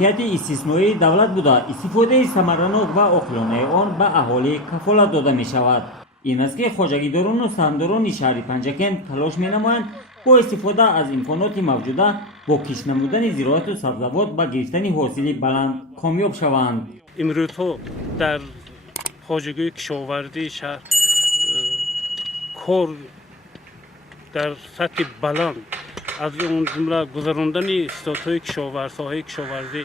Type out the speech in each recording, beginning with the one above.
моликияти истисноии давлат буда истифодаи самаранок ва оқилонаи он ба аҳолӣ кафолат дода мешавад. ин аст ки хоҷагидорону саҳмдорони шаҳри панҷакент талош менамоянд бо истифода аз имконоти мавҷуда бо кишт намудани зироату сабзавот ба гирифтани ҳосили баланд комёб шаванд. имрӯзҳо дар хоҷагӯи кишовардии шаҳр кор дар сатҳи баланд аз он ҷумла гузарондани истодҳои кишовард, соҳаи кишовардӣ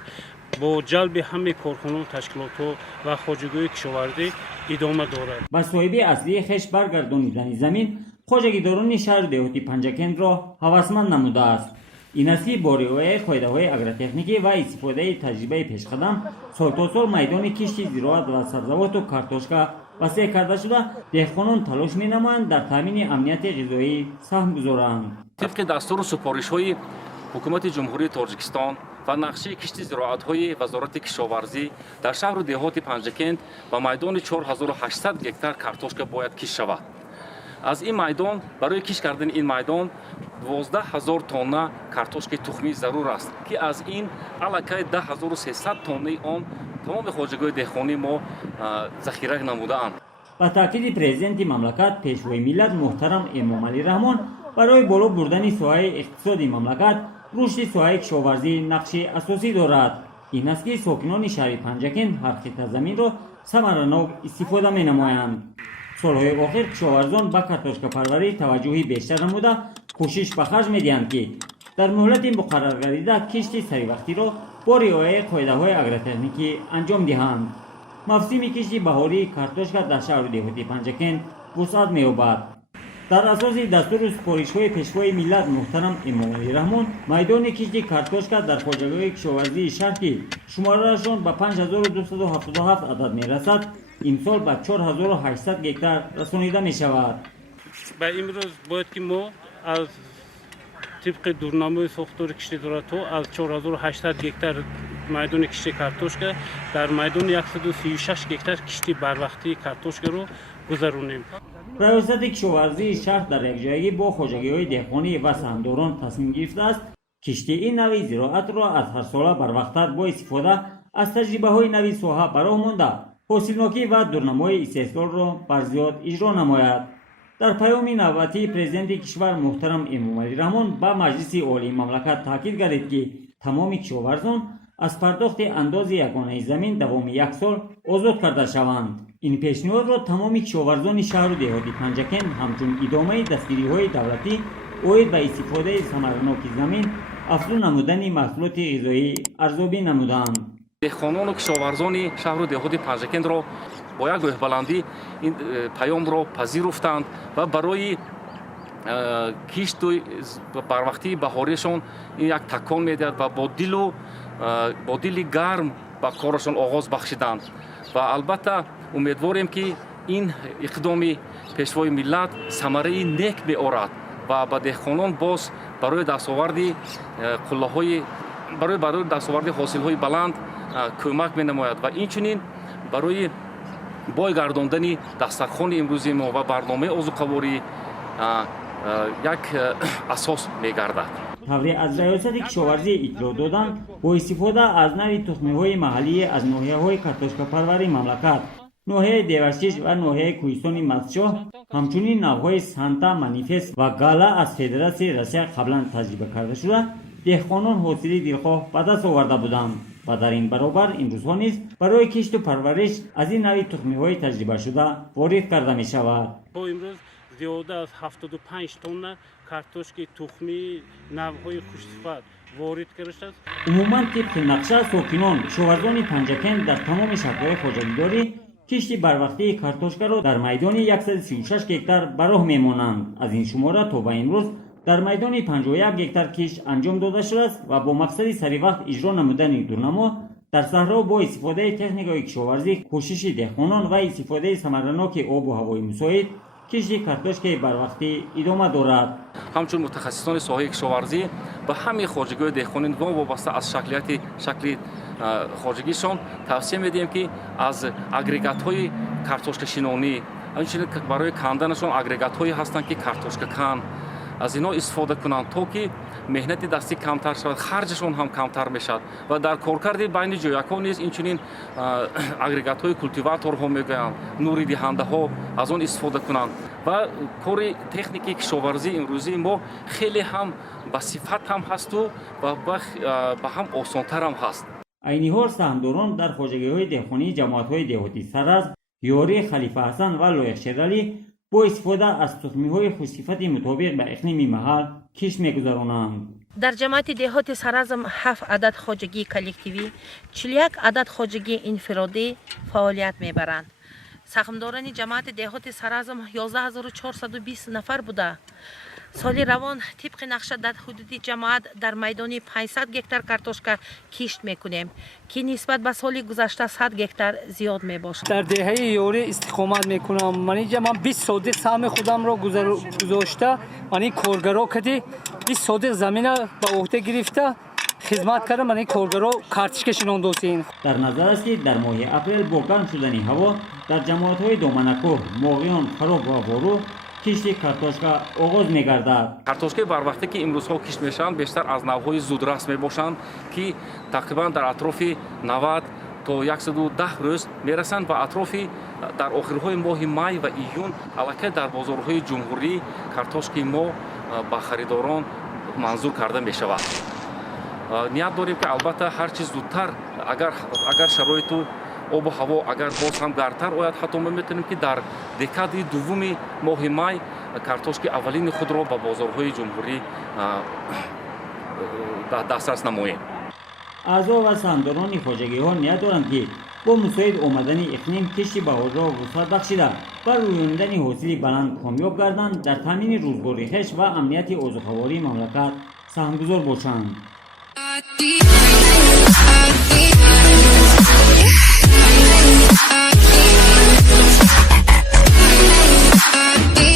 бо ҷалби ҳамаи корхонаҳо, ташкилотҳо ва хоҷагӯи кишовардӣ идома дорад. ба соҳиби аслии хеш баргардонидани замин хоҷагидорони шаҳри деҳоти панҷакентро ҳавасманд намудааст. ин аст ки бо риояи қоидаҳои агротехникӣ ва истифодаи таҷрибаи пешқадам солтосол майдони кишти зироат ва сабзавоту картошка васеъ карда шуда деҳқонон талош менамоянд дар таъмини амнияти ғизоӣ саҳм гузоранд. طبق دستور سپارش‌های حکومت جمهوری تاجیکستان و نقشه کشت زراعت‌های وزارت کشاورزی در شهر و دهات پنجکند و میدان 4800 گکتار کارتوشکا باید کشت شود. از این میدان برای کشت کردن این میدان 12000 تانه کارتوشک تخمی ضرور است که از این علاقه 10300 تانه آن تمام خواجگاه دهقانی ما ذخیره نموده‌اند. ба таъкиди президенти мамлакат пешвои миллат муҳтарам эмомалӣ раҳмон барои боло бурдани соҳаи иқтисоди мамлакат рушди соҳаи кишоварзӣ нақши асосӣ дорад. ин аст ки сокинони шаҳри панҷакент ҳар хита заминро самаранок истифода менамоянд. солҳои охир кишоварзон ба картошкапарварӣ таваҷҷӯҳи бештар намуда кӯшиш ба харҷ медиҳанд ки дар муҳлати муқаррар гардида кишти саривақтиро бо риояи қоидаҳои агротехникӣ анҷом диҳанд. мавсими кишти баҳории картошка дар шаҳру деҳоти панҷакент вусъат меёбад. дар асоси дастуру супоришҳои пешвои миллат муҳтарам эмомалӣ раҳмон майдони кишти картошка дар хоҷагоҳи кишоварзии шаҳр ки шуморашон ба 5277 адад мерасад имсол ба 4800 гектар расонида мешавад. ба имрӯз бояд ки мо аз тибқи дурнамои сохтори кишти зироатҳо аз 4800 гектар майдони кишти картошка дар майдони 136 гектар кишти барвақтии картошкаро гузаронем. раёсати кишоварзии шаҳр дар якҷоягӣ бо хоҷагиҳои деҳқонӣ ва саҳмдорон тасмим гирифтааст киштии нави зироатро аз ҳарсола барвақттар бо истифода аз таҷрибаҳои нави соҳа ба роҳ монда ҳосилнокӣ ва дурнамои истеҳсолро барзиёд иҷро намояд. дар паёми навбатӣ президенти кишвар муҳтарам эмомалӣ раҳмон ба маҷлиси олии мамлакат таъкид гардид ки тамоми кишоварзон аз пардохти андози ягонаи замин давоми 1 сол озод карда шаванд. ин пешниҳодро тамоми кишоварзони шаҳру деҳоти панҷакент ҳамчун идомаи дастгириҳои давлатӣ оид ба истифодаи самараноки замин афзун намудани маҳсулоти ғизоӣ арзёбӣ намуданд. деҳқонону кишоварзони шаҳру деҳоти панҷакентро бо як рӯҳбаландӣ ин паёмро пазируфтанд ва барои кишту барвақтии баҳоришон ин як такон медиҳад ва бо дили гарм ба корашон оғоз бахшиданд ва албатта умедворем ки ин иқдоми пешвои миллат самараи нек меорад ва ба деҳқонон боз барои дастоварди қуллаҳои барои дастоварди ҳосилҳои баланд кӯмак менамояд ва инчунин барои бой гардондани дастархони имрӯзи мо ва барномаи озуқаворӣ як асос мегардад. тавре аз раёсати кишоварзӣ иттилоъ доданд бо истифода аз нави тухмиҳои маҳаллӣ аз ноҳияҳои картошкапарвари мамлакат ноҳияи деваршиш ва ноҳияи кӯҳистони мастчоҳ ҳамчунин навъҳои санта манифест ва гала аз федератсияи россия қаблан таҷриба карда шуда деҳқонон ҳосили дилхоҳ ба даст оварда буданд ва дар ин баробар имрӯзҳо низ барои кишту парвариш аз ин нави тухмиҳои таҷрибашуда ворид карда мешавад. бо имрӯз зиёда аз 75 тонна картошки тухмии навъҳои хушсифат ворид карда шудааст. умуман тибқи нақша сокинон кишоварзони панҷакент дар тамоми шаҳрҳои хоҷагидорӣ кишти барвақтии картошкаро дар майдони 136 гектар ба роҳ мемонанд. аз ин шумора то ба имрӯз дар майдони 51 гектар кишт анҷом дода шудааст ва бо мақсади саривақт иҷро намудани дурнамо дар саҳро бо истифодаи техникаи кишоварзӣ кӯшиши деҳқонон ва истифодаи самараноки обу ҳавои мусоид кишти картошкаи барвақтӣ идома дорад. ҳамчун мутахассисони соҳаи кишоварзӣ ба ҳамаи хоҷагиҳои деҳқонӣ вобаста аз шакли хоҷагишон тавсия медиҳем ки аз агрегатҳои картошкашинонӣ инчунин барои канданашон агрегатҳое ҳастанд ки картошкакан аз ино истифода кунанд, то ки меҳнати дастӣ камтар шавад, харҷашон ҳам камтар мешавад ва дар коркарди байни ҷоякон низ инчунин агрегатҳои култиваторҳо мегӯянд, нури диҳандаҳо аз он истифода кунанд ва кори техникаи кишоварзии имрӯзии мо хеле ҳам ба сифат ҳам ҳасту ва ба ҳам осонтар ҳам ҳаст. айни ҳол саҳмдорон дар хоҷагиҳои деҳқонии ҷамоатҳои деҳотӣ Саразм, Ёрӣ, Халифа Ҳасан ва Лоиқ Шералӣ бо истифода аз тухмиҳои хушсифати мутобиқ ба иқлими маҳал кишт мегузаронанд. дар ҷамоати деҳоти Саразм 7 адад хоҷагии коллективӣ, 41 адад хоҷагии инфиродӣ фаъолият мебаранд. саҳмдорони ҷамоати деҳоти Саразм 11420 нафар буда, соли равон тибқи нақша дар ҳудуди ҷамоат дар майдони 500 гектар картошка кишт мекунем, ки нисбат ба соли гузашта 100 гектар зиёд мебошад. дар деҳаи Ёрӣ истиқомат мекунам. Манинҷа ман 20 содиқ саҳми худамро гузошта, манин коргаро кади 20 содиқ замина ба уҳда гирифта хизмат кардам. манин коргаро картишкашинон досин. дар назар аст ки дар моҳи апрел бо гарм шудани ҳаво дар ҷамоатҳои Доманакӯҳ, Моғиён, Хароб ва Вору кишти картошка оғоз мегардад. картошкаи барвақте ки имрӯзҳо кишт мешаванд бештар аз навъҳои зудрас мебошанд, ки тақрибан дар атрофи 90 то 110 рӯз мерасанд ба атрофи дар охирҳои моҳи май ва июн аллакай дар бозорҳои ҷумҳурӣ картошки мо ба харидорон манзур карда мешавад. ният дорем ки албатта ҳарчи зудтар агар шароиту обу ҳаво агар боз ҳам гардтар ояд, ҳатто мо метавонем ки дар декадаи дуввуми моҳи май картошки аввалини худро ба бозорҳои ҷумҳурӣ дастрас намоем. аъзо ва саҳмдорони хоҷагиҳо ният доранд ки бо мусоид омадани иқлим кишти баҳорро вусъат бахшида ва рӯёндани ҳосили баланд комёб гарданд, дар таъмини рӯзгори хеш ва амнияти озуқавории мамлакат саҳмгузор бошанд. I